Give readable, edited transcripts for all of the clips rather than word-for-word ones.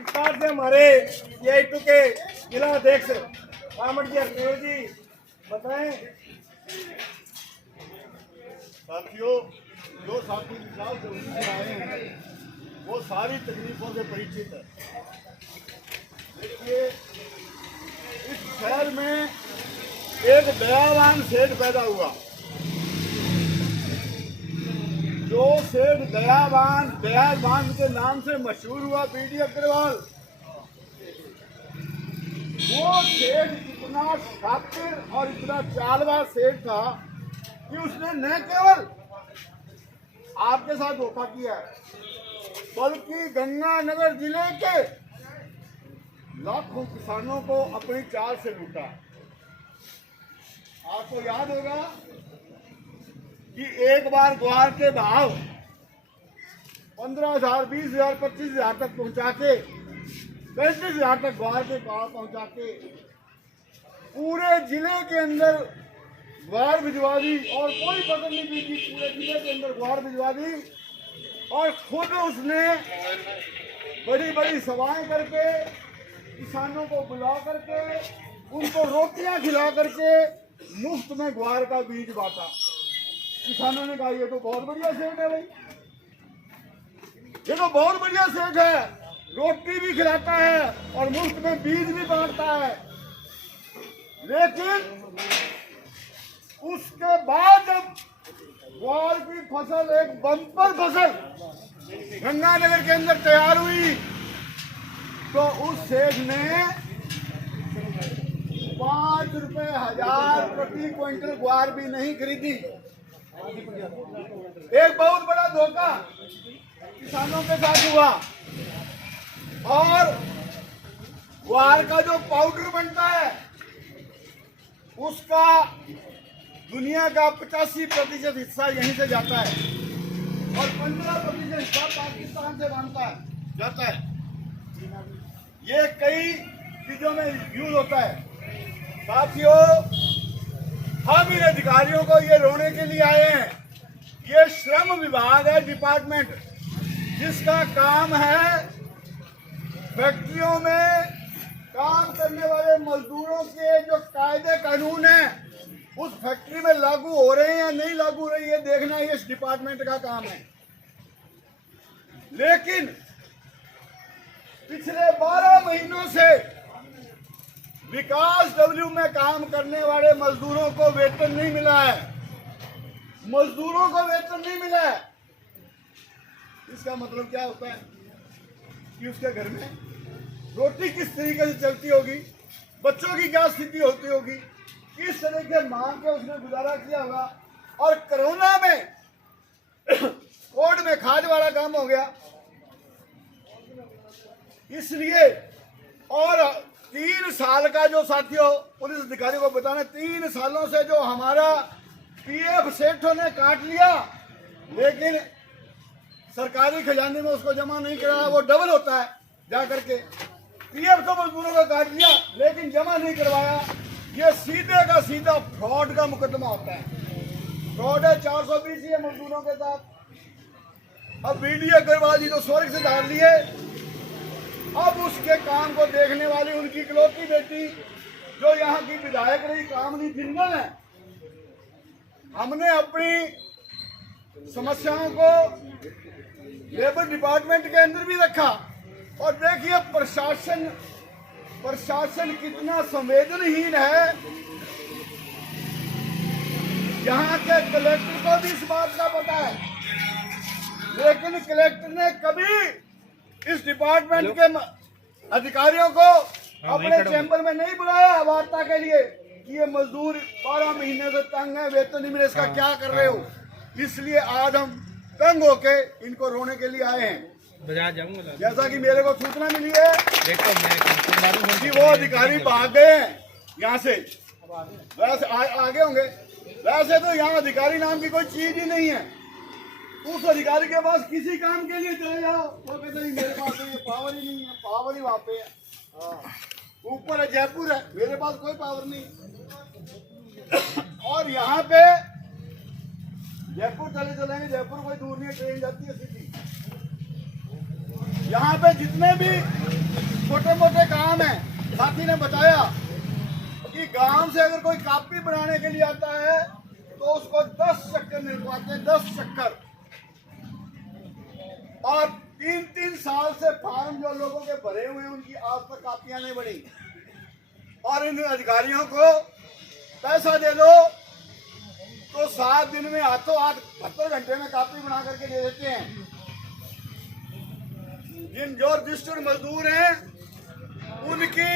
विस्तार से हमारे CI2 के जिला अध्यक्ष कामड़ जी हरदेव जी बताएं। साथियों, जो साथी विकास जरूरी से आए हैं वो सारी तकलीफों से परिचित है। देखिए, इस शहर में एक दयावान सेठ पैदा हुआ। जो सेठ दयावान के नाम से मशहूर हुआ, बीडी अग्रवाल। वो सेठ इतना शातिर और इतना चालबाज सेठ था कि उसने न केवल आपके साथ धोखा किया है, बल्कि गंगानगर जिले के लाखों किसानों को अपनी चाल से लूटा। आपको याद होगा कि एक बार ग्वार के भाव 15,000, 20,000, 25,000 तक पहुंचा के 35,000 तक ग्वार के भाव पहुंचा के पूरे जिले के अंदर ग्वार भिजवा दी और कोई फसल नहीं बीती। पूरे जिले के अंदर ग्वार भिजवा दी और खुद उसने बड़ी बड़ी सभाएं करके किसानों को बुला करके उनको रोटियां खिला करके मुफ्त में ग्वार का बीज बांटा। किसानों ने कहा ये तो बहुत बढ़िया सेठ है भाई, ये तो बहुत बढ़िया सेठ है, रोटी भी खिलाता है और मुफ्त में बीज भी बांटता है। लेकिन उसके बाद जब ग्वार की फसल, एक बम्पर फसल गंगानगर के अंदर तैयार हुई, तो उस सेठ ने 5 रुपए 1000 प्रति क्विंटल ग्वार भी नहीं खरीदी। एक बहुत बड़ा धोखा किसानों के साथ हुआ। और ग्वार का जो पाउडर बनता है उसका दुनिया का 85% हिस्सा यहीं से जाता है और 15% हिस्सा पाकिस्तान से जाता है। ये कई चीजों में यूज होता है। साथियों, हम इन अधिकारियों को ये रोने के लिए आए हैं। ये श्रम विभाग है, डिपार्टमेंट, जिसका काम है फैक्ट्रियों में काम करने वाले मजदूरों के जो कायदे कानून हैं उस फैक्ट्री में लागू हो रहे हैं या नहीं लागू हो रहे हैं, ये देखना ये इस डिपार्टमेंट का काम है। लेकिन पिछले 12 महीनों से विकास डब्ल्यू में काम करने वाले मजदूरों को वेतन नहीं मिला है। मजदूरों को वेतन नहीं मिला है। इसका मतलब क्या होता है कि उसके घर में रोटी किस तरीके से चलती होगी, बच्चों की क्या स्थिति होती होगी, किस तरह के मांग के उसने गुजारा किया होगा। और कोरोना में कोर्ट में खाद वाला काम हो गया, इसलिए। और 3 साल का जो साथियों पुलिस अधिकारी को बताना, 3 सालों से जो हमारा PF सेठों ने काट लिया, लेकिन सरकारी खजाने में उसको जमा नहीं कराया। वो डबल होता है जा करके। PF तो मजदूरों का काट लिया लेकिन जमा नहीं करवाया। ये सीधे का सीधा फ्रॉड का मुकदमा होता है। फ्रॉड है 420 है मजदूरों के साथ। अब बीडी अग्रवाल जी तो स्वर्ग से धार लिए, अब उसके काम को देखने वाली उनकी इकलौती बेटी जो यहाँ की विधायक रही, कामनी जिंदल है, हमने अपनी समस्याओं को लेबर डिपार्टमेंट के अंदर भी रखा। और देखिए प्रशासन कितना संवेदनहीन है। यहाँ के कलेक्टर को भी इस बात का पता है, लेकिन कलेक्टर ने कभी इस डिपार्टमेंट के अधिकारियों को अपने चैम्बर में नहीं बुलाया वार्ता के लिए कि ये मजदूर 12 महीने से तंग है, वेतन नहीं मिले, इसका क्या कर रहे हो। इसलिए आज हम तंग होके इनको रोने के लिए आए हैं। जैसा कि मेरे को सूचना मिली है कि वो अधिकारी भाग गए हैं यहाँ से, वैसे आगे होंगे। वैसे तो यहाँ अधिकारी नाम की कोई चीज ही नहीं है। उस अधिकारी के पास किसी काम के लिए चले जाओ, वो कहते हैं मेरे पास तो ये पावर ही नहीं है, पावर ही वहाँ पे है। ऊपर है जयपुर है, मेरे पास कोई पावर नहीं। और यहाँ पे जयपुर चलेंगे, जयपुर कोई दूर नहीं है, ट्रेन जाती है सीधी। यहाँ पे जितने भी छोटे मोटे काम है। साथी ने बताया कि गांव से अगर कोई कापी बनाने के लिए आता है तो उसको 10 चक्कर निकलवाते हैं, 10 चक्कर। और 3-3 साल से फार्म जो लोगों के भरे हुए हैं उनकी आज तक कापियां नहीं बनी। और इन अधिकारियों को पैसा दे दो तो 7 दिन में हाथों हाथ 72 घंटे में कापी बना करके दे देते हैं। जिन जो रजिस्टर्ड मजदूर हैं उनकी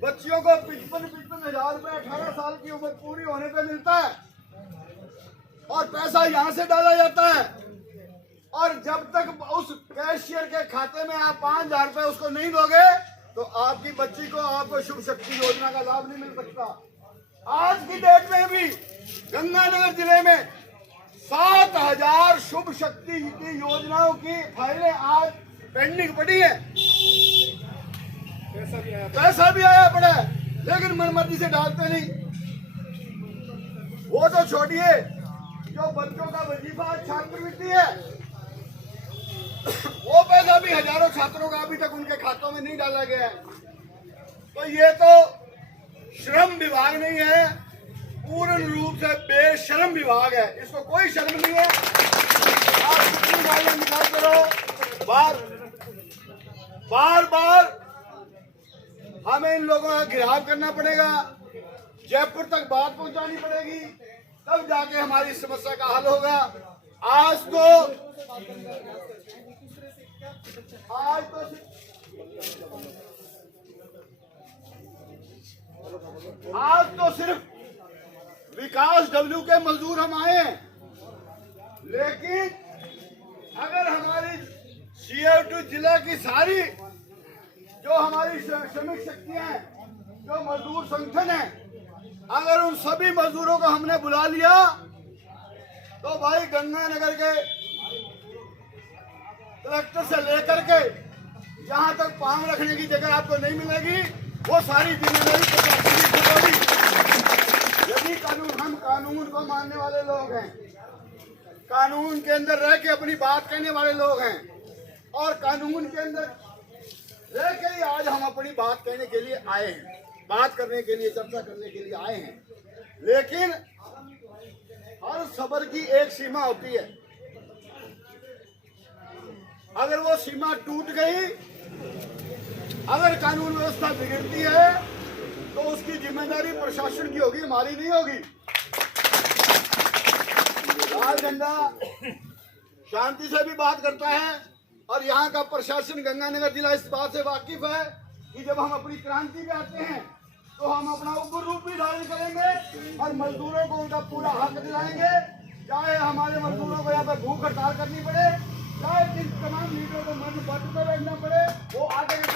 बच्चियों को 55-55 हजार रुपए 18 साल की उम्र पूरी होने पे मिलता है और पैसा यहाँ से डाला जाता है। और जब तक उस कैशियर के खाते में आप 5,000 रुपए उसको नहीं दोगे तो आपकी बच्ची को आपको शुभ शक्ति योजना का लाभ नहीं मिल सकता। आज की डेट में भी गंगानगर जिले में 7,000 शुभ शक्ति की योजनाओं की फाइलें आज पेंडिंग पड़ी है। पैसा भी आया पड़ा है लेकिन मनमर्जी से डालते नहीं। वो तो छोड़िए, जो बच्चों का वजीफा छात्रवृत्ति है वो पैसा भी हजारों छात्रों का अभी तक उनके खातों में नहीं डाला गया है। तो ये तो श्रम विभाग नहीं है, पूर्ण रूप से बेशर्म विभाग है। इसको कोई शर्म नहीं है। आप कितनी गालियां निकालते रहो, बार बार हमें इन लोगों का घेराव करना पड़ेगा, जयपुर तक बात पहुंचानी पड़ेगी, तब जाके हमारी समस्या का हल होगा। आज तो सिर्फ विकास डब्ल्यू के मजदूर हम आए हैं, लेकिन अगर हमारी CF2 जिला की सारी जो हमारी श्रमिक शक्तियां हैं, जो मजदूर संगठन है, अगर उन सभी मजदूरों को हमने बुला लिया तो भाई गंगानगर के कलेक्टर से लेकर के जहां तक पांव रखने की जगह आपको नहीं मिलेगी, वो सारी जिम्मेदारी प्रशासन की होगी। यदि हम कानून को मानने वाले लोग हैं, कानून के अंदर रह के अपनी बात कहने वाले लोग हैं और कानून के अंदर रह के ही आज हम अपनी बात कहने के लिए आए हैं, बात करने के लिए, चर्चा करने के लिए आए हैं। लेकिन हर सबर की एक सीमा होती है। अगर वो सीमा टूट गई, अगर कानून व्यवस्था बिगड़ती है तो उसकी जिम्मेदारी प्रशासन की होगी, हमारी नहीं होगी। लाल झंडा शांति से भी बात करता है और यहाँ का प्रशासन गंगानगर जिला इस बात से वाकिफ है कि जब हम अपनी क्रांति पे आते हैं तो हम अपना उग्र रूप भी धारण करेंगे और मजदूरों को उनका पूरा हक दिलाएंगे। चाहे हमारे मजदूरों को यहाँ पर भूख हड़ताल करनी पड़े, चाहे जिन तमाम लीडरों को मंच बंद कर बैठना पड़े, वो आगे के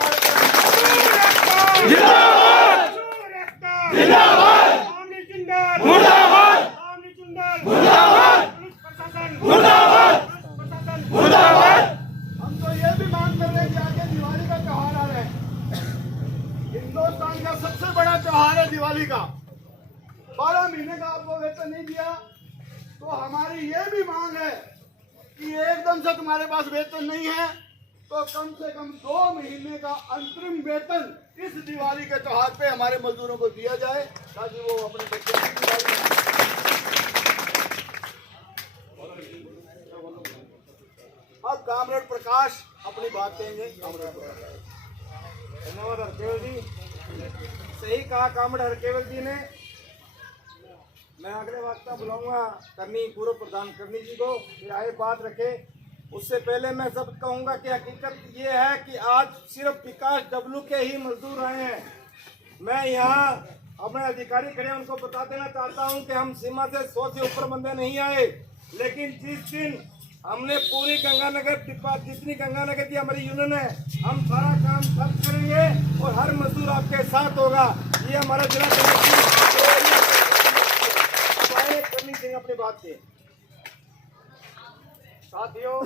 हम तो ये भी मांग कर रहे हैं कि आगे दिवाली का त्योहार आ रहा है। हिंदुस्तान का सबसे बड़ा त्योहार है दिवाली का। 12 महीने का आपको वेतन नहीं दिया तो हमारी ये भी मांग है कि एकदम से तुम्हारे पास वेतन नहीं है तो कम से कम 2 महीने का अंतरिम वेतन इस दिवाली के त्योहार पे हमारे मजदूरों को दिया जाए ताकि वो अपने बच्चों की दिवाली। अब कामरेड प्रकाश अपनी बात कहेंगे। धन्यवाद हरकेवल जी, सही कहा कामरेड हरकेवल जी ने। मैं अगले वक्ता बुलाऊंगा करनी पूर्व प्रधान करनी जी को, फिर आए बात रखे। उससे पहले मैं सब कहूंगा कि हकीकत ये है कि आज सिर्फ विकास डब्ल्यू के ही मजदूर आए हैं। मैं यहाँ अपने अधिकारी खड़े उनको बता देना चाहता हूँ कि हम सीमा से 100 से ऊपर बंदे नहीं आए, लेकिन जिस दिन हमने पूरी गंगानगर जितनी गंगानगर की हमारी यूनियन है, हम सारा काम सब करेंगे और हर मजदूर आपके साथ होगा। ये हमारा जिला करनी चाहिए अपनी बात के। साथियों,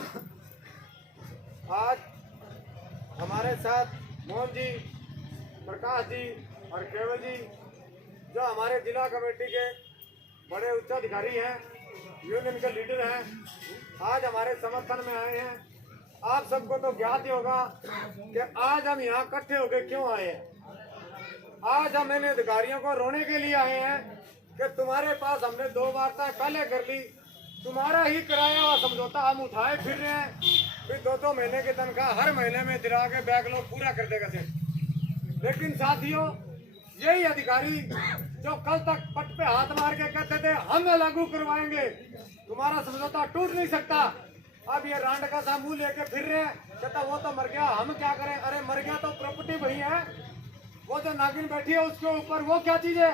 आज हमारे साथ मोहन जी, प्रकाश जी और केवल जी जो हमारे जिला कमेटी के बड़े उच्चाधिकारी हैं, यूनियन के लीडर हैं, आज हमारे समर्थन में आए हैं। आप सबको तो ज्ञात ही होगा कि आज हम यहाँ इकट्ठे होके क्यों आए हैं। आज हम इन अधिकारियों को रोने के लिए आए हैं कि तुम्हारे पास हमने 2 वार्ताएं पहले कर ली, तुम्हारा ही कराया हुआ समझौता हम उठाए फिर रहे हैं, फिर 2-2 महीने की तनख्वाह हर महीने में दिला के बैकलॉग पूरा कर देगा सेठ। लेकिन साथियों, यही अधिकारी जो कल तक पट पे हाथ मार के कहते थे हम लागू करवाएंगे, तुम्हारा समझौता टूट नहीं सकता, अब ये रांड का सा मुंह लेके फिर रहे हैं, कहता वो तो मर गया, हम क्या करें। अरे मर गया तो प्रॉपर्टी वही है, वो जो नागिन बैठी है उसके ऊपर वो क्या चीज है,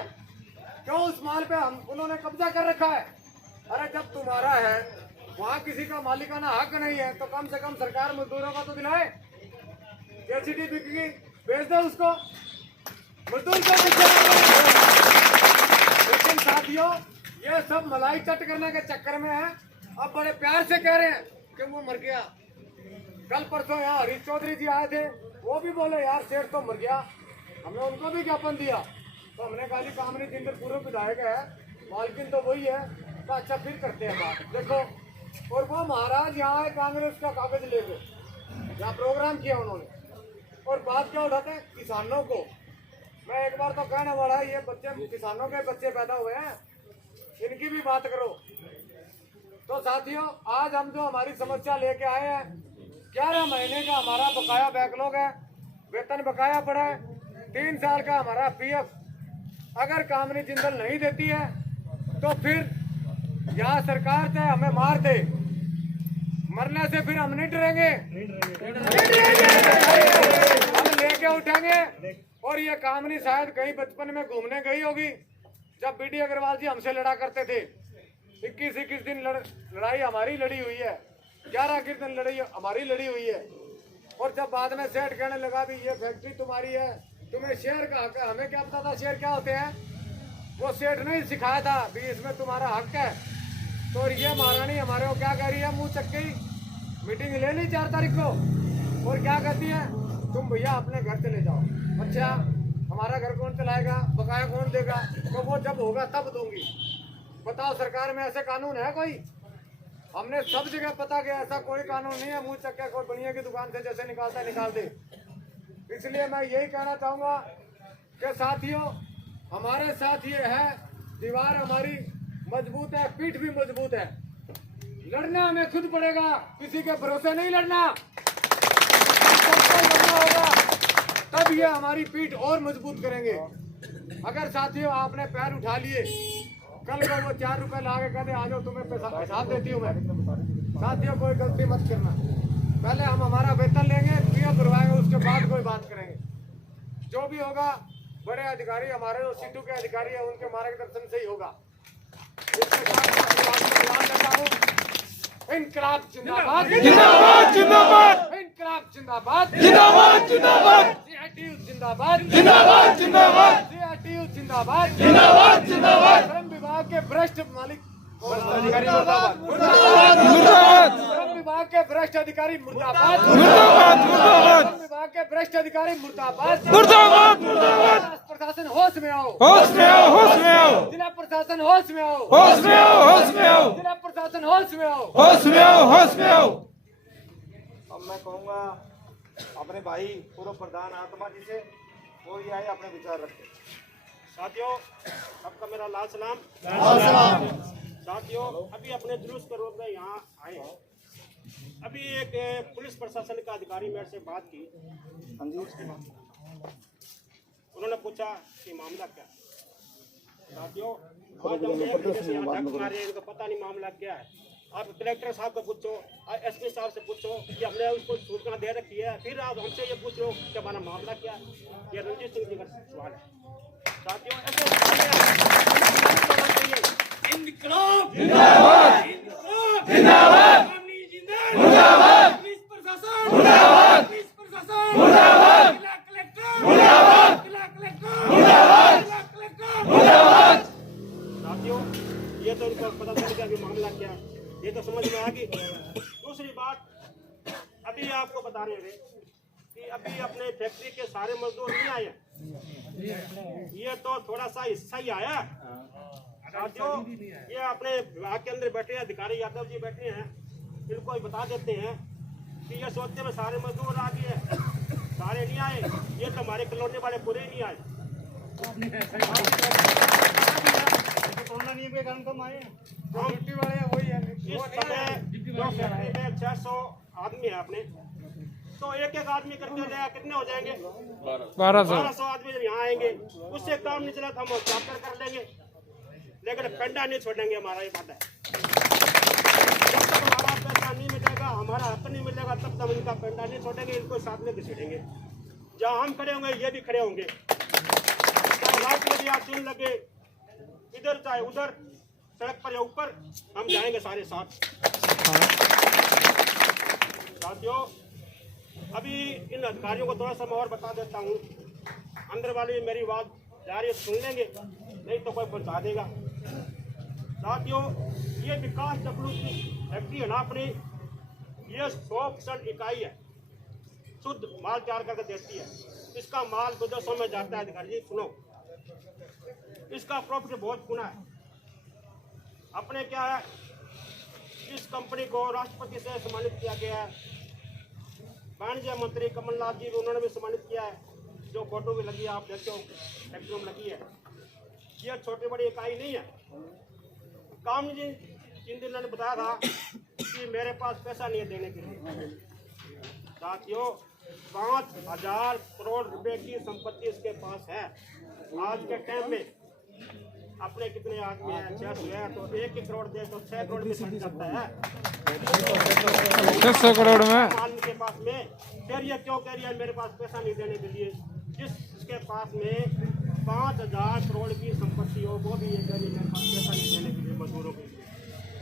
क्यों उस माल पे हम उन्होंने कब्जा कर रखा है। अरे जब तुम्हारा है वहाँ किसी का मालिकाना हक नहीं है तो कम से कम सरकार मजदूरों का तो दिलाए। केसीडी बिकेगी, बेच दे उसको, मजदूर को लेकिन साथियों ये सब मलाई चट करने के चक्कर में है। अब बड़े प्यार से कह रहे हैं कि वो मर गया। कल परसों यहाँ हरीश चौधरी जी आए थे, वो भी बोले यार शेर तो मर गया, हमने उनको भी ज्ञापन दिया तो हमने कहा जी कामनी जिंदर पूर्व विधायक है, मालकिन तो वही है, तो अच्छा फिर करते हैं बात। देखो, और वो महाराज यहाँ आए कांग्रेस का कागज लेके, यहाँ प्रोग्राम किया उन्होंने, और बात क्या उठाते हैं किसानों को। मैं एक बार तो कहने वाला है, ये बच्चे किसानों के बच्चे पैदा हुए हैं, इनकी भी बात करो। तो साथियों, आज हम जो हमारी समस्या लेके आए हैं, 11 महीने का हमारा बकाया बैकलॉग है, वेतन बकाया पड़ा है, 3 साल का हमारा पीएफ अगर कामनी जिंदल नहीं देती है तो फिर यहाँ सरकार चाहे हमें मार दे, मरने से फिर हम नहीं डरेंगे, हम लेके उठेंगे। और ये कामनी शायद कहीं बचपन में घूमने गई होगी, जब बीडी अग्रवाल जी हमसे लड़ा करते थे। 21 दिन लड़ाई हमारी लड़ी हुई है, 11 दिन लड़ाई हमारी लड़ी हुई है। और जब बाद में सेठ कहने लगा भी ये फैक्ट्री तुम्हारी है, तुम्हें शेयर का हक है, हमें क्या पता था शेयर क्या होते हैं, वो सेठ ने ही सिखाया था भी इसमें तुम्हारा हक है। तो ये महारानी हमारे को क्या कह रही है, मुंह चक के मीटिंग ले ली 4 तारीख को, और क्या कहती है, तुम भैया अपने घर चले जाओ। अच्छा, हमारा घर कौन चलाएगा, बकाया कौन देगा, तो वो जब होगा तब दूंगी। बताओ सरकार में ऐसे कानून है कोई? हमने सब जगह पता किया, ऐसा कोई कानून नहीं है, मुंह चक के कोई बनिया की दुकान से जैसे निकालता है निकाल दे। इसलिए मैं यही कहना चाहूंगा कि साथियों, हमारे साथ ये है, दीवार हमारी मजबूत है, पीठ भी मजबूत है, लड़ना हमें खुद पड़ेगा, किसी के भरोसे नहीं लड़ना, लड़ना होगा, तब ये हमारी पीठ और मजबूत करेंगे। अगर साथियों आपने पैर उठा लिए, कल को वो 4 रुपए ला के कहते आ जाओ तुम्हें पैसा हिसाब देती हूँ मैं, साथियों कोई गलती मत करना, पहले हम हमारा वेतन लेंगे, पीएफ भरवाएंगे, उसके बाद कोई बात करेंगे। जो भी होगा बड़े अधिकारी हमारे जो सीटू के अधिकारी है उनके मार्गदर्शन से ही होगा। इसके साथ इनकलाब जिंदाबाद, जिंदाबाद जिंदाबाद, इनकलाब जिंदाबाद, जिंदाबाद जिंदाबाद, सीआईटीयू जिंदाबाद, जिंदाबाद जिंदाबाद, सीआईटीयू जिंदाबाद, जिंदाबाद जिंदाबाद, श्रम विभाग के भ्रष्ट मालिक अधिकारी मुर्दाबाद, मुर्दाबाद, श्रम विभाग के भ्रष्ट अधिकारी मुर्दाबाद, मुर्दाबाद, मुर्दाबाद, श्रम विभाग के भ्रष्ट अधिकारी मुर्दाबाद, मुर्दाबाद, मुर्दाबाद, प्रशासन होश में आओ, होश में आओ, होश में आओ, जिला प्रशासन होश में आओ, होश में आओ, होश में आओ, जिला प्रशासन होश में आओ, होश में आओ, होश में आओ। अब मैं कहूँगा अपने भाई पूर्व प्रधान आत्मा जी से, वो ये आए अपने विचार रखें। साथियों, आपका मेरा लाल सलाम। साथियों, अभी अपने जुलूस के रोक में यहाँ आए हैं। अभी एक पुलिस प्रशासन का अधिकारी मेरे से बात की, उन्होंने पूछा कि मामला क्या है। साथियों, आज हम एक महीने से यहाँ धक्के मारे, इनको पता नहीं मामला क्या है। आप कलेक्टर साहब को पूछो, एसपी साहब से पूछो कि हमने उसको सूचना दे रखी है, फिर आप हमसे ये पूछ लो कि हमारा मामला क्या है। ये रणजीत सिंह जी का सवाल है। साथियों, ऐसे इनकलाब जिंदाबाद, जिंदाबाद, मुर्दाबाद, पुलिस प्रशासन मुर्दाबाद, पुलिस प्रशासन मुर्दाबाद, जिला कलेक्टर मुर्दाबाद, जिला कलेक्टर मुर्दाबाद, जिला कलेक्टर मुर्दाबाद। साथियों, ये तो इनको पता चल गया कि मामला क्या है, ये तो समझ में आ गई। दूसरी बात, अभी आपको बता रहे थे कि अभी अपने फैक्ट्री के सारे मजदूर नहीं आए, ये तो थोड़ा सा हिस्सा ही आया। साथियों, ये अपने विभाग के अंदर बैठे हैं अधिकारी यादव जी बैठे हैं, इनको बता देते हैं कि ये सोचते में सारे मजदूर आ गए, सारे नहीं आए, ये तो हमारे कॉलोनी वाले पूरे नहीं आए। कोरोना नहीं के कारण कम आए ड्यूटी वाले वही है। इस समय जो फैक्ट्री में 600 आदमी है अपने, तो एक एक आदमी करके हो जाएगा, कितने हो जाएंगे? 1200 आदमी जब यहाँ आएंगे, उससे काम नहीं चला तो हम चार्टर कर लेंगे, लेकिन पेंडा नहीं छोड़ेंगे, हमारा ये बात है। जब तक हमारा पैसा नहीं मिलेगा, हमारा हक नहीं मिलेगा, तब तक इनका पेंडा नहीं छोड़ेंगे, इनको साथ में घसीटेंगे। जहाँ हम खड़े होंगे ये भी खड़े होंगे, चाहे रात में या दिन लगे, इधर चाहे उधर, सड़क पर या ऊपर, हम जाएंगे सारे साथ। साथियों, अभी इन अधिकारियों को थोड़ा सा मैं और बता देता हूँ, अंदर वाली मेरी बात जा रही है, सुन लेंगे, नहीं तो कोई पहुंचा देगा। साथियों, ये विकास डब्ल्यू की फैक्ट्री है ना अपनी, ये 100% इकाई है, शुद्ध माल तैयार करके देती है। इसका माल विदेशों में जाता है। अधिकारी जी सुनो, इसका प्रॉफिट बहुत गुना है। अपने क्या है, इस कंपनी को राष्ट्रपति से सम्मानित किया गया है, वाणिज्य मंत्री कमलनाथ जी उन्होंने भी सम्मानित किया है, जो फोटो भी लगी है आप देखते हो फैक्ट्री में लगी है। ये छोटी बड़ी इकाई नहीं है। काम जी जिन दिनों ने बताया था कि मेरे पास पैसा नहीं है देने के लिए। साथियों, 5000 करोड़ रुपए की संपत्ति इसके पास है। आज के टाइम में अपने कितने आदमी हैं? 600 है, तो 1 करोड़ दे तो 6 करोड़ में बन जाता है। 600 करोड़ में माल के पास में, फिर ये क्यों कह रही है मेरे पास पैसा नहीं देने के लिए? जिसके पास में 5000 करोड़ की संपत्ति हो, वो भी ये कह रही है मेरे पास पैसा नहीं देने के लिए मजदूरों के लिए।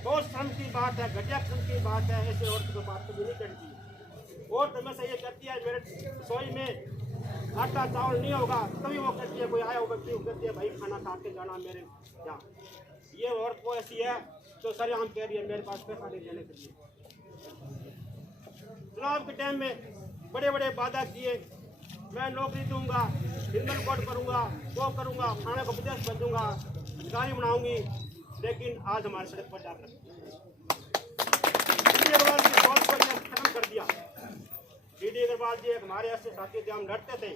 तो श्रम की बात है, घटिया श्रम की बात है, ऐसे औरत को बात कभी नहीं करती। और तो मैं से ये कहती है मेरे रसोई में आटा चावल नहीं होगा, तभी वो कहती है, कोई आया होगा वो कहती है भाई खाना खा के जाना मेरे यहाँ। ये औरत वो ऐसी है जो सरेआम कह रही है मेरे पास पैसा नहीं देने के लिए। चुनाव के टाइम में बड़े बड़े वादा किए, मैं नौकरी दूंगा, हिंदन कोड करूंगा, वो करूंगा, खाने को विदेश भेजूंगा, गाड़ी बनाऊंगी, लेकिन आज हमारे सड़क पर जाकर खत्म कर दिया। डीडी अग्रवाल जी हमारे ऐसे साथी थे, हम लड़ते थे,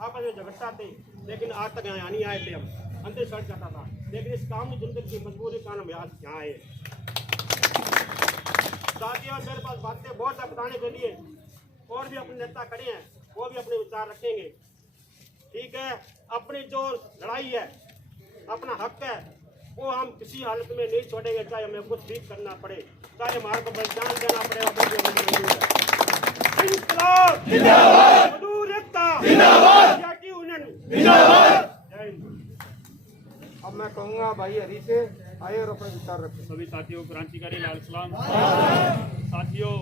आपस में झगड़ता थे, लेकिन आज तक यहाँ नहीं आए थे। हम अंदर सड़ जाता था, लेकिन इस काम में जिंदगी की मजबूरी कारण हम यहाँ आए। साथियों, मेरे पास बातें बहुत है बताने के लिए, और भी अपने नेता खड़े हैं, वो भी अपने विचार रखेंगे। ठीक है, अपनी जो लड़ाई है, अपना हक है, वो हम किसी हालत में नहीं छोड़ेंगे, चाहे हमें कुछ भी करना पड़े, चाहे हमारे को बलिदान देना पड़े। इंकलाब जिंदाबाद, मजदूर एकता जिंदाबाद, जाति यूनियन जिंदाबाद। अब मैं कहूँगा भाई हरी से आए और अपने विचार रखें। सभी साथियों को क्रांतिकारी लाल सलाम। साथियों,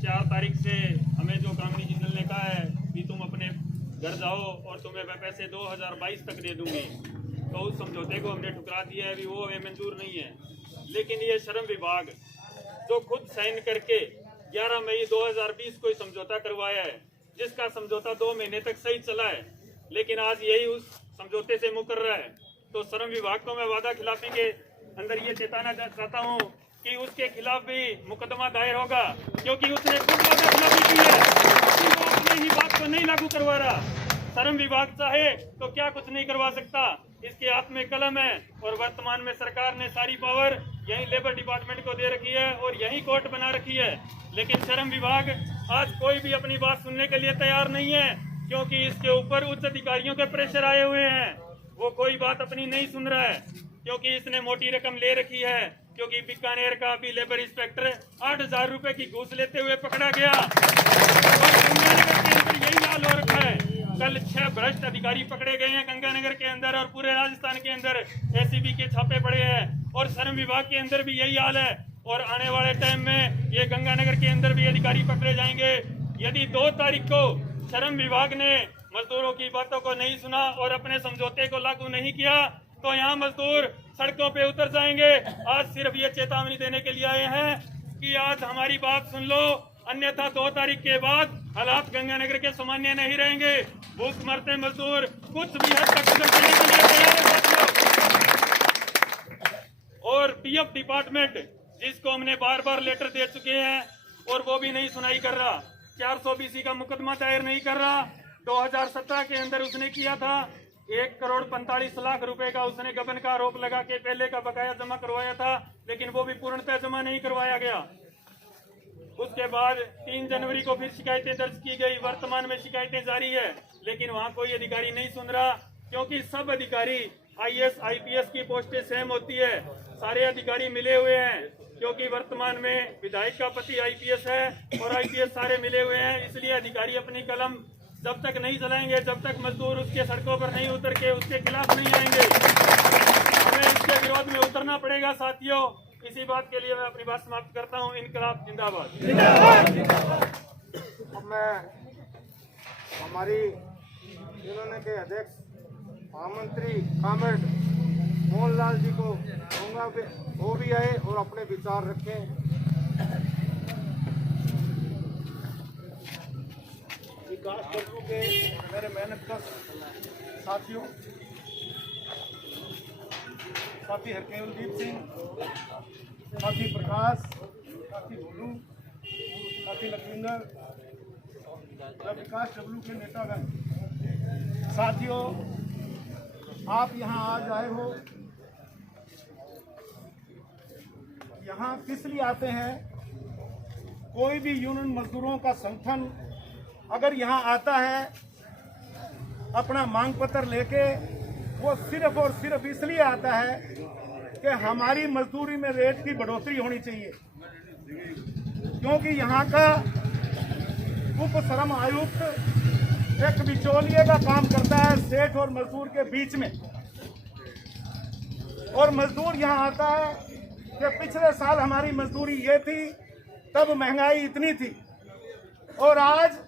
4 तारीख से हमें जो कामिनी जिंदल ने कहा है कि तुम अपने घर जाओ और तुम्हें मैं पैसे 2022 तक दे दूंगी, तो उस समझौते को हमने ठुकरा दिया है, अभी वो हमें मंजूर नहीं है। लेकिन ये श्रम विभाग जो खुद साइन करके 11 मई 2020 को समझौता करवाया है, जिसका समझौता 2 महीने तक सही चला है, लेकिन आज यही उस समझौते से मुकर रहा है। तो श्रम विभाग को मैं वादा खिलाफी के अंदर ये चेताना चाहता हूँ कि उसके खिलाफ भी मुकदमा दायर होगा, क्योंकि उसने खुद वादा खिलाफी की है कि वो अपनी ही बात को नहीं लागू करवा रहा। श्रम विभाग चाहे तो क्या कुछ नहीं करवा सकता, इसके हाथ में कलम है, और वर्तमान में सरकार ने सारी पावर यही लेबर डिपार्टमेंट को दे रखी है और यही कोर्ट बना रखी है। लेकिन श्रम विभाग आज कोई भी अपनी बात सुनने के लिए तैयार नहीं है, क्योंकि इसके ऊपर उच्च अधिकारियों के प्रेशर आए हुए हैं। वो कोई बात अपनी नहीं सुन रहा है, क्योंकि इसने मोटी रकम ले रखी है। क्योंकि बीकानेर का भी लेबर इंस्पेक्टर 8000 रुपए की घूस लेते हुए पकड़ा गया, और गंगानगर के अंदर यही हाल हो रखा है। कल 6 भ्रष्ट अधिकारी पकड़े गए हैं गंगानगर के अंदर, और पूरे राजस्थान के अंदर एसीबी के छापे पड़े हैं, और श्रम विभाग के अंदर भी यही हाल है। और आने वाले टाइम में ये गंगानगर के अंदर भी अधिकारी पकड़े जाएंगे। यदि 2 तारीख को श्रम विभाग ने मजदूरों की बातों को नहीं सुना और अपने समझौते को लागू नहीं किया, तो यहाँ मजदूर सड़कों पे उतर जाएंगे। आज सिर्फ ये चेतावनी देने के लिए आए हैं कि आज हमारी बात सुन लो, अन्यथा 2 तारीख के बाद हालात गंगानगर के सामान्य नहीं रहेंगे। भूख मरते मजदूर कुछ भी हद तक गुजर करने के लिए तैयार है साथियों। और पीएफ डिपार्टमेंट, जिसको हमने बार बार लेटर दे चुके हैं, और वो भी नहीं सुनाई कर रहा। 420 का मुकदमा दायर नहीं कर रहा। 2017 के अंदर उसने किया था 1,45,00,000 रुपए का उसने गबन का आरोप लगा के पहले का बकाया जमा करवाया था, लेकिन वो भी पूर्णतः जमा नहीं करवाया गया। उसके बाद 3 जनवरी को फिर शिकायतें दर्ज की गई। वर्तमान में शिकायतें जारी है, लेकिन वहाँ कोई अधिकारी नहीं सुन रहा, क्योंकि सब अधिकारी IAS IPS की पोस्टें सेम होती है। सारे अधिकारी मिले हुए हैं, क्योंकि वर्तमान में विधायक का पति IPS है और IPS सारे मिले हुए हैं। इसलिए अधिकारी अपनी कलम जब तक नहीं चलाएंगे, जब तक मजदूर उसके सड़कों पर नहीं उतर के उसके खिलाफ नहीं आएंगे, हमें इसके विरोध में उतरना पड़ेगा साथियों। इसी बात के लिए मैं अपनी बात समाप्त करता हूँ। इनकलाब जिंदाबाद। अब मैं हमारी जिलों के अध्यक्ष महामंत्री कामेड मोहनलाल जी को कहूँगा कि वो भी आए और अपने विचार रखें। विकास तत्वों के मेरे मेहनत का साथियों, साथी हरकेवलदीप सिंह, साथी प्रकाश, साथी भोलू, साथी लखविंदर, विकास डब्लू के नेतागण, साथियों, आप यहाँ आज आए हो। यहाँ किस लिए आते हैं? कोई भी यूनियन मजदूरों का संगठन अगर यहाँ आता है अपना मांग पत्र लेके, वो सिर्फ और सिर्फ इसलिए आता है कि हमारी मजदूरी में रेट की बढ़ोतरी होनी चाहिए, क्योंकि यहाँ का उप श्रम आयुक्त एक बिचौलिए का काम करता है सेठ और मजदूर के बीच में। और मजदूर यहाँ आता है कि पिछले साल हमारी मजदूरी ये थी, तब महंगाई इतनी थी, और आज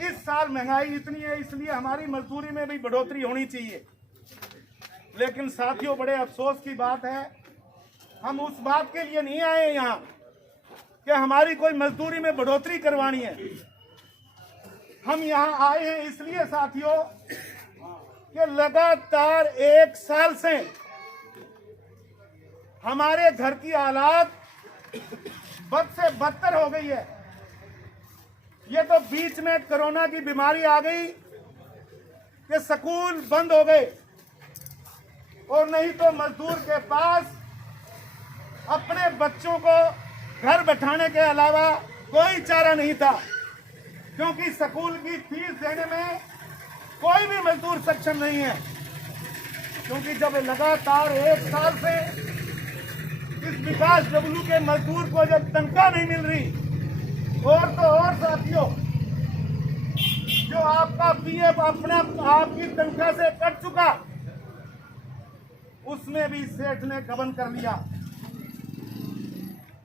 इस साल महंगाई इतनी है, इसलिए हमारी मजदूरी में भी बढ़ोतरी होनी चाहिए। लेकिन साथियों, बड़े अफसोस की बात है, हम उस बात के लिए नहीं आए यहाँ कि हमारी कोई मजदूरी में बढ़ोतरी करवानी है। हम यहाँ आए हैं इसलिए साथियों कि लगातार 1 साल से हमारे घर की हालात बद से बदतर हो गई है। ये तो बीच में कोरोना की बीमारी आ गई कि स्कूल बंद हो गए, और नहीं तो मजदूर के पास अपने बच्चों को घर बैठाने के अलावा कोई चारा नहीं था, क्योंकि स्कूल की फीस देने में कोई भी मजदूर सक्षम नहीं है। क्योंकि जब लगातार 1 साल से इस विकास डब्लू के मजदूर को जब तनख्वाह नहीं मिल रही, और तो और साथियों, जो आपका PF अपना आपकी तनख्वाह से कट चुका, उसमें भी सेठ ने गबन कर लिया।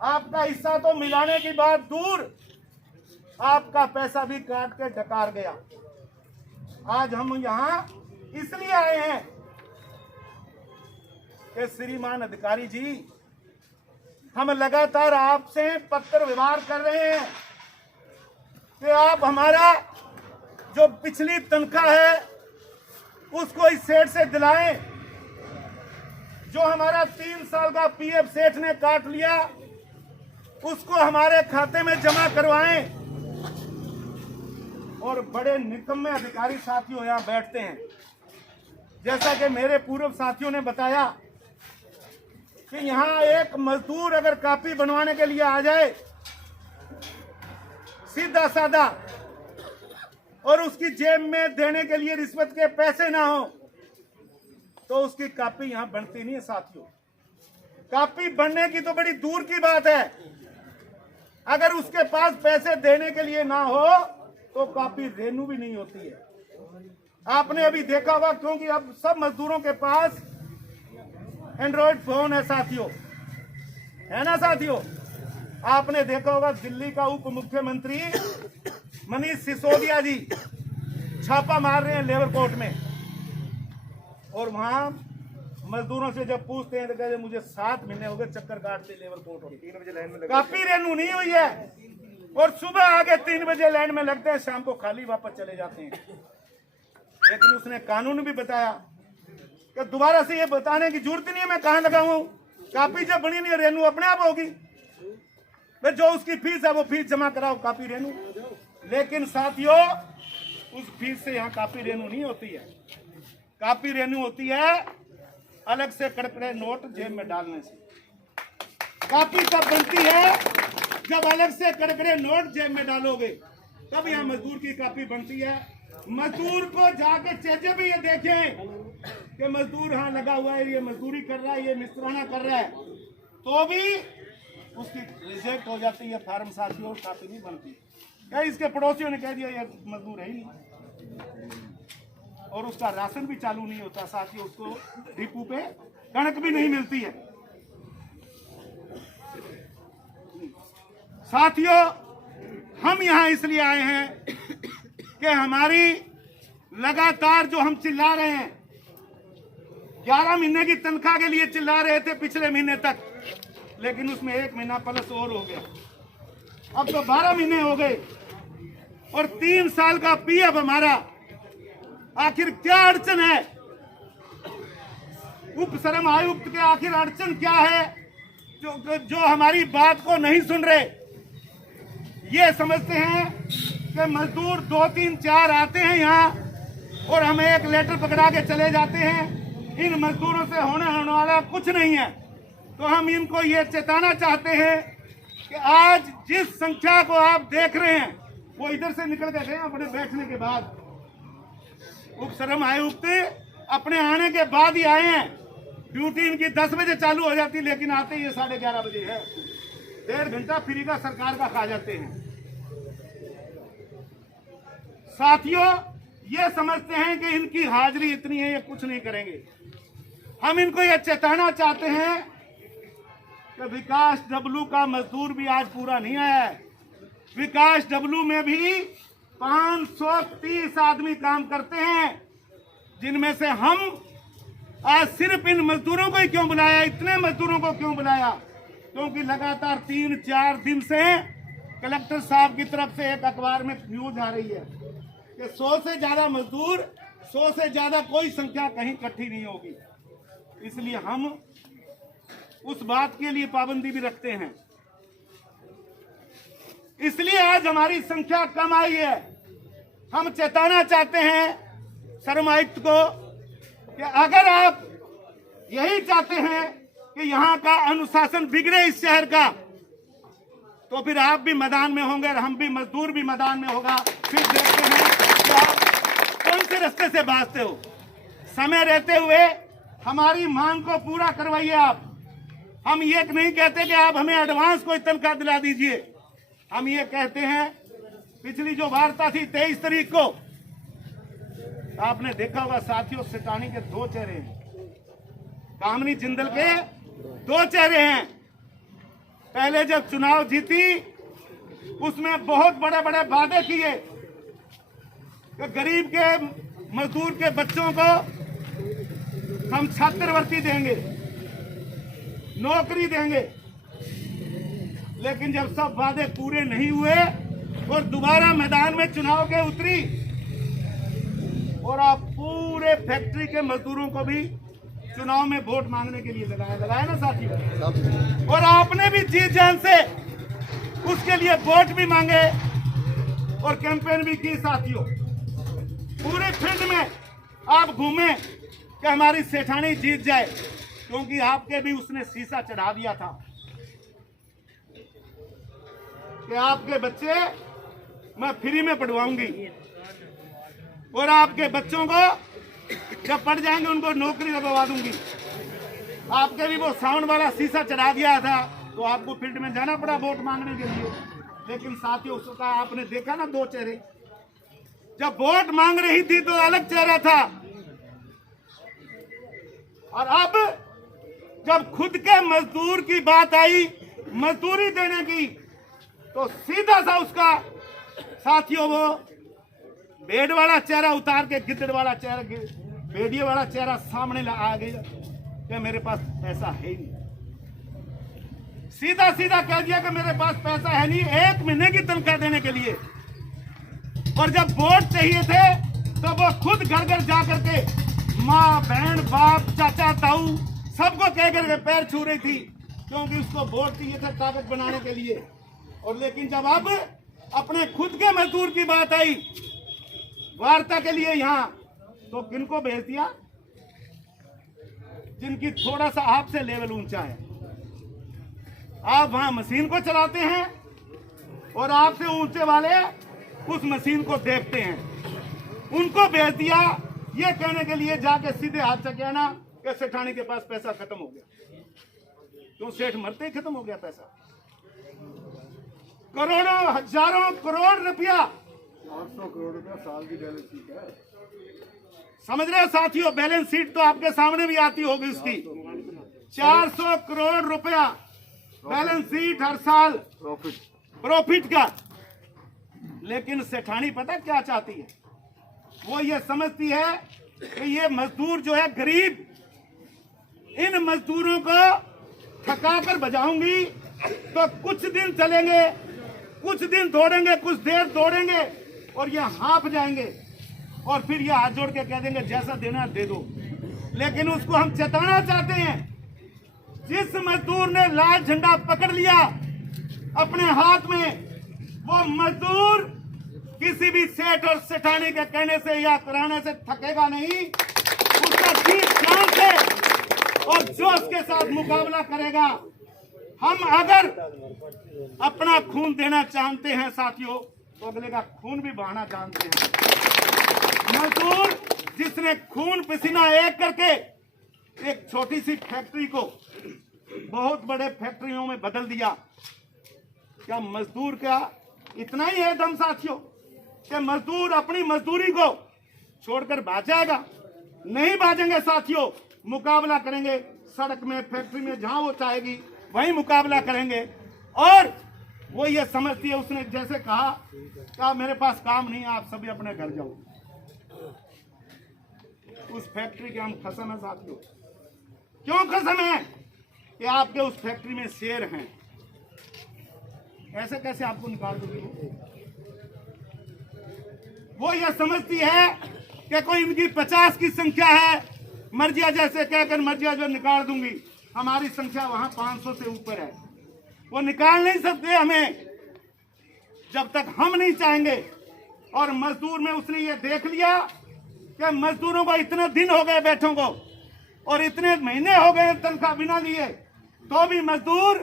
आपका हिस्सा तो मिलाने की बात दूर, आपका पैसा भी काट के डकार गया। आज हम यहाँ इसलिए आए हैं कि श्रीमान अधिकारी जी, हम लगातार आपसे पत्र व्यवहार कर रहे हैं कि आप हमारा जो पिछली तनख्वाह है उसको इस सेठ से दिलाएं। जो हमारा 3 साल का PF सेठ ने काट लिया, उसको हमारे खाते में जमा करवाएं। और बड़े निकम्मे अधिकारी साथियों यहाँ बैठते हैं। जैसा कि मेरे पूर्व साथियों ने बताया कि यहाँ एक मजदूर अगर कॉपी बनवाने के लिए आ जाए सीधा साधा, और उसकी जेब में देने के लिए रिश्वत के पैसे ना हो, तो उसकी कॉपी यहाँ बनती नहीं है साथियों। कॉपी बनने की तो बड़ी दूर की बात है, अगर उसके पास पैसे देने के लिए ना हो तो कॉपी रेनू भी नहीं होती है। आपने अभी देखा होगा, क्योंकि अब सब मजदूरों के पास एंड्रॉइड फोन है साथियों, है ना साथियों। आपने देखा होगा दिल्ली का उप मुख्यमंत्री मनीष सिसोदिया जी छापा मार रहे हैं लेबर कोर्ट में, और वहां मजदूरों से जब पूछते हैं तो कहते मुझे 7 महीने हो गए चक्कर काटते लेबर कोर्ट में, 3 बजे लाइन में कॉपी रेनू नहीं हुई है, और सुबह आके 3 बजे लाइन में लगते हैं, शाम को खाली वापस चले जाते हैं। लेकिन उसने कानून भी बताया कि दोबारा से ये बताने की जरूरत नहीं है मैं कहां लगा हूं, कॉपी जब बनी नहीं रेनू अपने आप होगी। फिर जो उसकी फीस है वो फीस जमा कराओ कॉपी रेनू। लेकिन साथियों उस फीस से यहाँ कॉपी रेनू नहीं होती है। कॉपी रेनू होती है अलग से कड़कड़े नोट जेब में डालने से। कॉपी तब बनती है जब अलग से कड़कड़े नोट जेब में डालोगे, तब यहाँ मजदूर की कॉपी बनती है। मजदूर को जाके चेजे भी ये देखें कि मजदूर हाँ लगा हुआ है, ये मजदूरी कर रहा है, ये मिस्त्राना कर रहा है, तो भी उसकी रिजेक्ट हो जाती है फार्म साथियों, कॉपी नहीं बनती। क्या इसके पड़ोसियों ने कह दिया ये मजदूर है ही नहीं, और उसका राशन भी चालू नहीं होता साथियों, उसको डिपो पे कणक भी नहीं मिलती है। साथियों हम यहाँ इसलिए आए हैं कि हमारी लगातार जो हम चिल्ला रहे हैं, 11 महीने की तनख्वाह के लिए चिल्ला रहे थे पिछले महीने तक, लेकिन उसमें 1 महीना प्लस और हो गया, अब तो 12 महीने हो गए, और 3 साल का पीएफ हमारा। आखिर क्या अड़चन है? उप श्रम आयुक्त के आखिर अड़चन क्या है जो हमारी बात को नहीं सुन रहे? ये समझते हैं कि मजदूर 2, 3, 4 आते हैं यहाँ और हमें एक लेटर पकड़ा के चले जाते हैं। इन मजदूरों से होने वाला कुछ नहीं है। तो हम इनको ये चेताना चाहते हैं कि आज जिस संख्या को आप देख रहे हैं वो इधर से निकल के गए अपने बैठने के बाद। उप श्रम आयुक्त अपने आने के बाद ही आए हैं। ड्यूटी इनकी 10 बजे चालू हो जाती, लेकिन आते ही 11:30 बजे है। 1.5 घंटा फ्री का सरकार का खा जाते हैं। साथियों ये समझते हैं कि इनकी हाजिरी इतनी है, ये कुछ नहीं करेंगे। हम इनको ये चेताना चाहते हैं कि विकास डब्लू का मजदूर भी आज पूरा नहीं आया है। विकास डब्लू में भी 530 आदमी काम करते हैं, जिनमें से हम आज सिर्फ इन मजदूरों को ही क्यों बुलाया, इतने मजदूरों को क्यों बुलाया? क्योंकि लगातार 3-4 दिन से कलेक्टर साहब की तरफ से एक अखबार में न्यूज आ रही है कि 100 से ज्यादा मजदूर, 100 से ज्यादा कोई संख्या कहीं इकट्ठी नहीं होगी। इसलिए हम उस बात के लिए पाबंदी भी रखते हैं। इसलिए आज हमारी संख्या कम आई है। हम चेताना चाहते हैं श्रम आयुक्त को कि अगर आप यही चाहते हैं कि यहाँ का अनुशासन बिगड़े इस शहर का, तो फिर आप भी मैदान में होंगे और हम भी, मजदूर भी मैदान में होगा। फिर देखते हैं कि आप कौन से रास्ते से बाजते हो। समय रहते हुए हमारी मांग को पूरा करवाइए आप। हम ये नहीं कहते कि आप हमें एडवांस कोई तनख्वाह दिला दीजिए। हम ये कहते हैं, पिछली जो वार्ता थी 23 तारीख को, आपने देखा होगा साथियों, सेठानी के 2 चेहरे हैं, कामनी जिंदल के 2 चेहरे हैं। पहले जब चुनाव जीती उसमें बहुत बड़े बड़े वादे किए कि गरीब के मजदूर के बच्चों को हम छात्रवृत्ति देंगे, नौकरी देंगे। लेकिन जब सब वादे पूरे नहीं हुए और दोबारा मैदान में चुनाव के उतरी, और आप पूरे फैक्ट्री के मजदूरों को भी चुनाव में वोट मांगने के लिए लगाया ना साथियों। और आपने भी जी जान से उसके लिए वोट भी मांगे और कैंपेन भी की साथियों। पूरे फील्ड में आप घूमे कि हमारी सेठानी जीत जाए, क्योंकि आपके भी उसने शीशा चढ़ा दिया था कि आपके बच्चे मैं फ्री में पढ़वाऊंगी और आपके बच्चों को जब पढ़ जाएंगे उनको नौकरी लगवा दूंगी। आपके भी वो साउंड वाला शीशा चढ़ा दिया था, तो आपको फील्ड में जाना पड़ा वोट मांगने के लिए। लेकिन साथियों उसका आपने देखा ना 2 चेहरे। जब वोट मांग रही थी तो अलग चेहरा था, और अब जब खुद के मजदूर की बात आई मजदूरी देने की, तो सीधा सा उसका साथियों वो भेड़ वाला चेहरा उतार के गिद्दड़ वाला चेहरा, भेड़िए वाला चेहरा सामने आ गया कि मेरे पास पैसा है ही नहीं। सीधा सीधा कह दिया कि मेरे पास पैसा है नहीं 1 महीने की तनख्वाह देने के लिए। और जब वोट चाहिए थे तो वो खुद घर घर जा करके माँ, बहन, बाप, चाचा, ताऊ सबको कह करके पैर छू रही थी, क्योंकि उसको वोट चाहिए था कागज बनाने के लिए। और लेकिन जब अब अपने खुद के मजदूर की बात आई वार्ता के लिए यहाँ, तो किनको भेज दिया? जिनकी थोड़ा सा आपसे लेवल ऊंचा है। आप वहां मशीन को चलाते हैं और आपसे ऊंचे वाले उस मशीन को देखते हैं। उनको भेज दिया ये कहने के लिए जाके सीधे हाथ से कहना कि सेठानी के पास पैसा खत्म हो गया। क्यों? सेठ मरते ही खत्म हो गया पैसा। करोड़ों हजारों करोड़ रुपया, 800 करोड़ रुपया साल की बैलेंस शीट है। समझ रहे हो साथियों? बैलेंस शीट तो आपके सामने भी आती होगी उसकी। 400 करोड़ रुपया बैलेंस शीट हर साल प्रॉफिट का। लेकिन सेठानी पता क्या चाहती है? वो ये समझती है कि ये मजदूर जो है गरीब, इन मजदूरों को थका कर बजाऊंगी तो कुछ दिन चलेंगे, कुछ दिन दौड़ेंगे, कुछ देर दौड़ेंगे और ये हाँफ जाएंगे और फिर ये हाथ जोड़ के कह देंगे जैसा देना दे दो। लेकिन उसको हम चेताना चाहते हैं, जिस मजदूर ने लाल झंडा पकड़ लिया अपने हाथ में, वो मजदूर किसी भी सेठ और सेठानी के कहने से या कराने से थकेगा नहीं। उसका जी जान से और जोश के साथ मुकाबला करेगा। हम अगर अपना खून देना जानते हैं साथियों, तो अगले का खून भी बहाना जानते हैं। मजदूर जिसने खून पसीना एक करके एक छोटी सी फैक्ट्री को बहुत बड़े फैक्ट्रियों में बदल दिया, क्या मजदूर का इतना ही है दम साथियों कि मजदूर अपनी मजदूरी को छोड़कर भाग जाएगा? नहीं भागेंगे साथियों, मुकाबला करेंगे सड़क में, फैक्ट्री में, जहां वो चाहेगी वहीं मुकाबला करेंगे। और वो ये समझती है, उसने जैसे कहा मेरे पास काम नहीं है, आप सभी अपने घर जाओ। उस फैक्ट्री के हम खसम है साथियों। क्यों खसम है? कि आपके उस फैक्ट्री में शेर हैं। ऐसे कैसे आपको निकाल दोगे? वो ये समझती है कि कोई इनकी 50 की संख्या है, मर्जिया जैसे कहकर मर्जिया जो निकाल दूंगी, हमारी संख्या वहां 500 से ऊपर है। वो निकाल नहीं सकते हमें जब तक हम नहीं चाहेंगे। और मजदूर में उसने ये देख लिया कि मजदूरों को इतने दिन हो गए बैठों को और इतने महीने हो गए तनख्वाह बिना लिए, तो भी मजदूर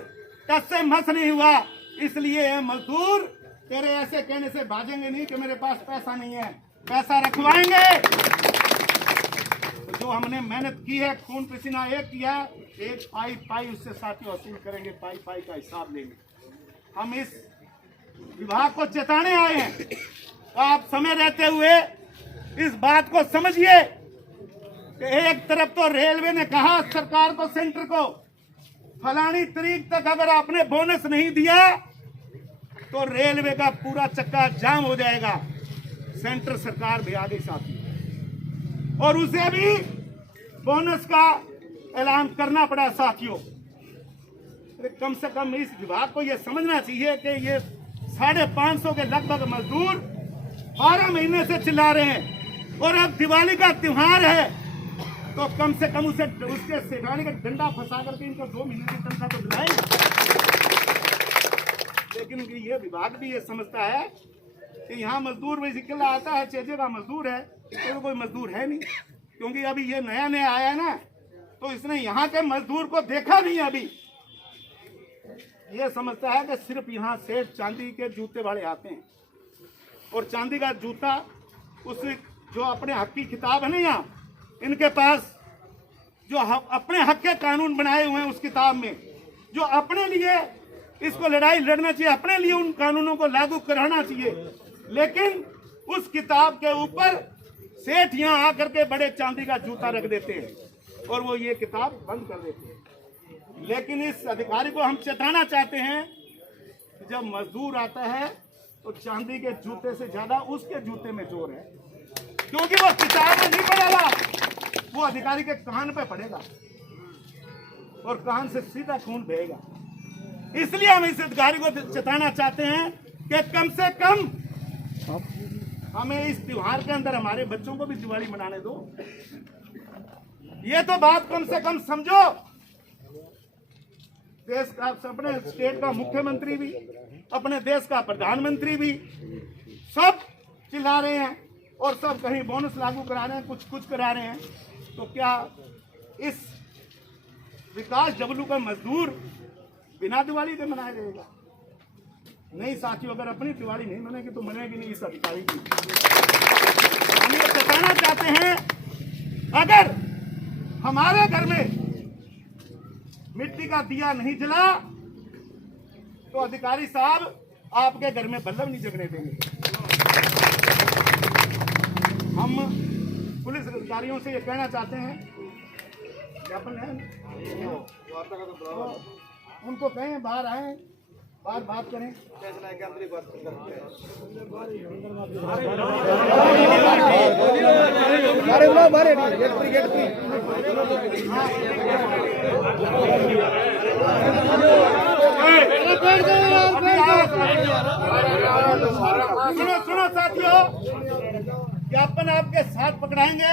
टस से मस नहीं हुआ। इसलिए मजदूर तेरे ऐसे कहने से भागेंगे नहीं कि मेरे पास पैसा नहीं है, पैसा रखवाएंगे। तो जो हमने मेहनत की है, खून पसीना एक किया, एक पाई पाई उससे साथियों वसूल करेंगे, पाई पाई का हिसाब लेंगे। हम इस विभाग को चेताने आए हैं। तो आप समय रहते हुए इस बात को समझिए कि एक तरफ तो रेलवे ने कहा सरकार को, सेंटर को, फलानी तारीख तक अगर आपने बोनस नहीं दिया तो रेलवे का पूरा चक्का जाम हो जाएगा। सेंटर सरकार भी आ गई साथी, और उसे भी बोनस का ऐलान करना पड़ा साथियों। कम से कम इस विभाग को यह समझना चाहिए कि ये 550 के लगभग मजदूर 12 महीने से चिल्ला रहे हैं, और अब दिवाली का त्योहार है तो कम से कम उसके सेठानी का डंडा फंसा करके इनको 2 महीने की तनख्वाह तो दिलाएंगे। लेकिन ये विभाग भी ये समझता है कि यहाँ मजदूर बेसिकली आता है, चेजे का मजदूर है, तो कोई मजदूर है नहीं, क्योंकि अभी ये नया नया आया है ना, तो इसने यहाँ के मजदूर को देखा नहीं। अभी ये समझता है कि सिर्फ यहाँ से चांदी के जूते वाले आते हैं, और चांदी का जूता उस जो अपने हक की किताब है ना, यहाँ इनके पास जो अपने हक के कानून बनाए हुए हैं उस किताब में, जो अपने लिए इसको लड़ाई लड़ना चाहिए, अपने लिए उन कानूनों को लागू कराना चाहिए। लेकिन उस किताब के ऊपर सेठ यहाँ आकर के बड़े चांदी का जूता रख देते हैं और वो ये किताब बंद कर देते हैं। लेकिन इस अधिकारी को हम चेताना चाहते हैं कि जब मजदूर आता है तो चांदी के जूते से ज्यादा उसके जूते में जोर है, क्योंकि वो किताब में नहीं पड़ेगा, वो अधिकारी के कान पे पड़ेगा और कान से सीधा खून बहेगा। इसलिए हम इस अधिकारी को चेताना चाहते हैं कि कम से कम हमें इस त्योहार के अंदर हमारे बच्चों को भी दिवाली मनाने दो। ये तो बात कम से कम समझो। देश का, अपने स्टेट का मुख्यमंत्री भी, अपने देश का प्रधानमंत्री भी, सब चिल्ला रहे हैं और सब कहीं बोनस लागू करा रहे हैं, कुछ करा रहे हैं। तो क्या इस विकास डब्लू का मजदूर बिना दिवाली के मनाया जाएगा? नहीं साथियों, अगर अपनी दिवाली नहीं मनेगी तो मनेगी नहीं इस अधिकारी की। हम ये बताना चाहते हैं, अगर हमारे घर में मिट्टी का दिया नहीं जला तो अधिकारी साहब आपके घर में बल्लभ नहीं जगने देंगे। हम पुलिस अधिकारियों से ये कहना चाहते हैं, ज्ञापन है, उनको कहें बाहर आए, बाहर बात करें। सुनो साथियों, ज्ञापन आपके साथ पकड़ाएंगे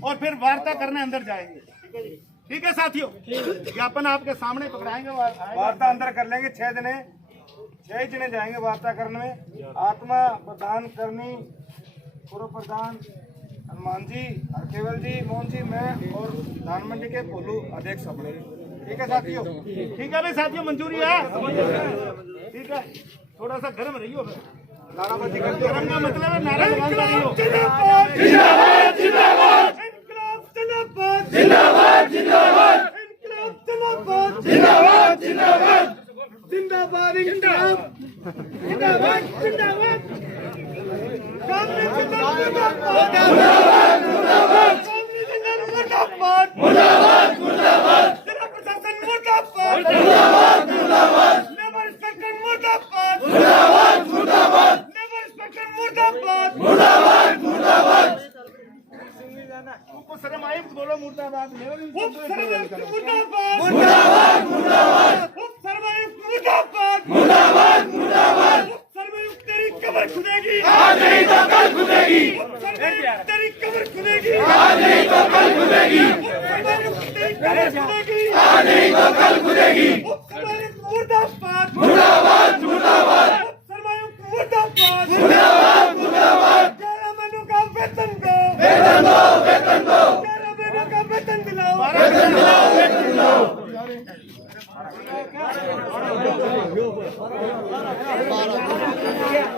और फिर वार्ता करने अंदर जाएंगे। ठीक है साथियों, ज्ञापन आपके सामने पकड़ाएंगे, वार्ता अंदर कर लेंगे। 6 जने जाएंगे वार्ता करने में। आत्मा प्रदान करनी, पूर्व प्रधान हनुमान जी, केवल जी, मोहन जी, मैं और धान मंडी के पोलू अध्यक्ष अपने। ठीक है साथियों? ठीक है भाई साथियों, मंजूरी है? ठीक है, थोड़ा सा गर्म रहियो, नाराबाजी करते गर्म का मतलब है नारा लगाते रहियो। जिंदाबाद जिंदाबाद जिंदाबाद इनकलाब जिंदाबाद जिंदाबाद जिंदाबाद इनकलाब जिंदाबाद जिंदाबाद जिंदाबाद जिंदाबाद इनकलाब जिंदाबाद जिंदाबाद कांग्रेस जिंदाबाद मुर्दाबाद मुर्दाबाद कांग्रेस जिंदाबाद मुर्दाबाद मुर्दाबाद जिला प्रशासन मुर्दाबाद मुर्दाबाद मुर्दाबाद लेबर इंस्पेक्टर मुर्दाबाद मुर्दाबाद मुर्दाबाद लेबर इंस्पेक्टर मुर्दाबाद मुर्दाबाद मुर्दाबाद उपसर्गआयुक्त बोलो मुर्दाबाद। उपसर्गआयुक्त मुर्दाबाद मुर्दाबाद मुर्दाबाद उपसर्गआयुक्त मुर्दाबाद मुर्दाबाद मुर्दाबाद उपसर्गआयुक्त तेरी कब्र खुदेगी, आज नहीं तो कल खुदेगी। उपसर्गआयुक्त तेरी कब्र खुदेगी, आज नहीं तो कल खुदेगी। उपसर्गआयुक्त तेरी कब्र खुदेगी, आज नहीं तो कल खुदेगी। उपसर्गआयुक्त मुर्दाबाद मुर्दाबाद मुर्दाबाद उपसर्गआयुक्त मुर्दाबाद मुर्दाबाद मुर्दाबाद 11 महीनों का वेतन दो, वेतन दो, वेतन दो। 11 महीनों का वेतन दिलाओ, वेतन दिलाओ, वेतन दिलाओ।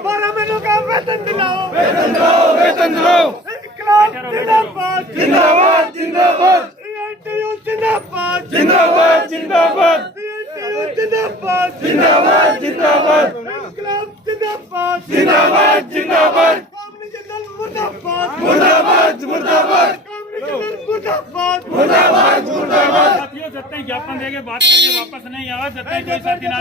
12 महीनों का वेतन दिलाओ, वेतन दो, वेतन दो। इनकलाब जिंदाबाद जिंदाबाद जिंदाबाद सीआईटीयू जिंदाबाद जिंदाबाद जिंदाबाद सीआईटीयू जिंदाबाद जिंदाबाद जिंदाबाद इनकलाब जिंदाबाद जिंदाबाद जिंदाबाद कम्युनिस्ट दल मुर्दाबाद मुर्दाबाद मुर्दाबाद कम्युनिस्ट दल मुर्दाबाद मुर्दाबाद मुर्दाबाद। साथियों, जब तक ज्ञापन देके बात करके वापस नहीं आवा, जब तक कोई साथी ना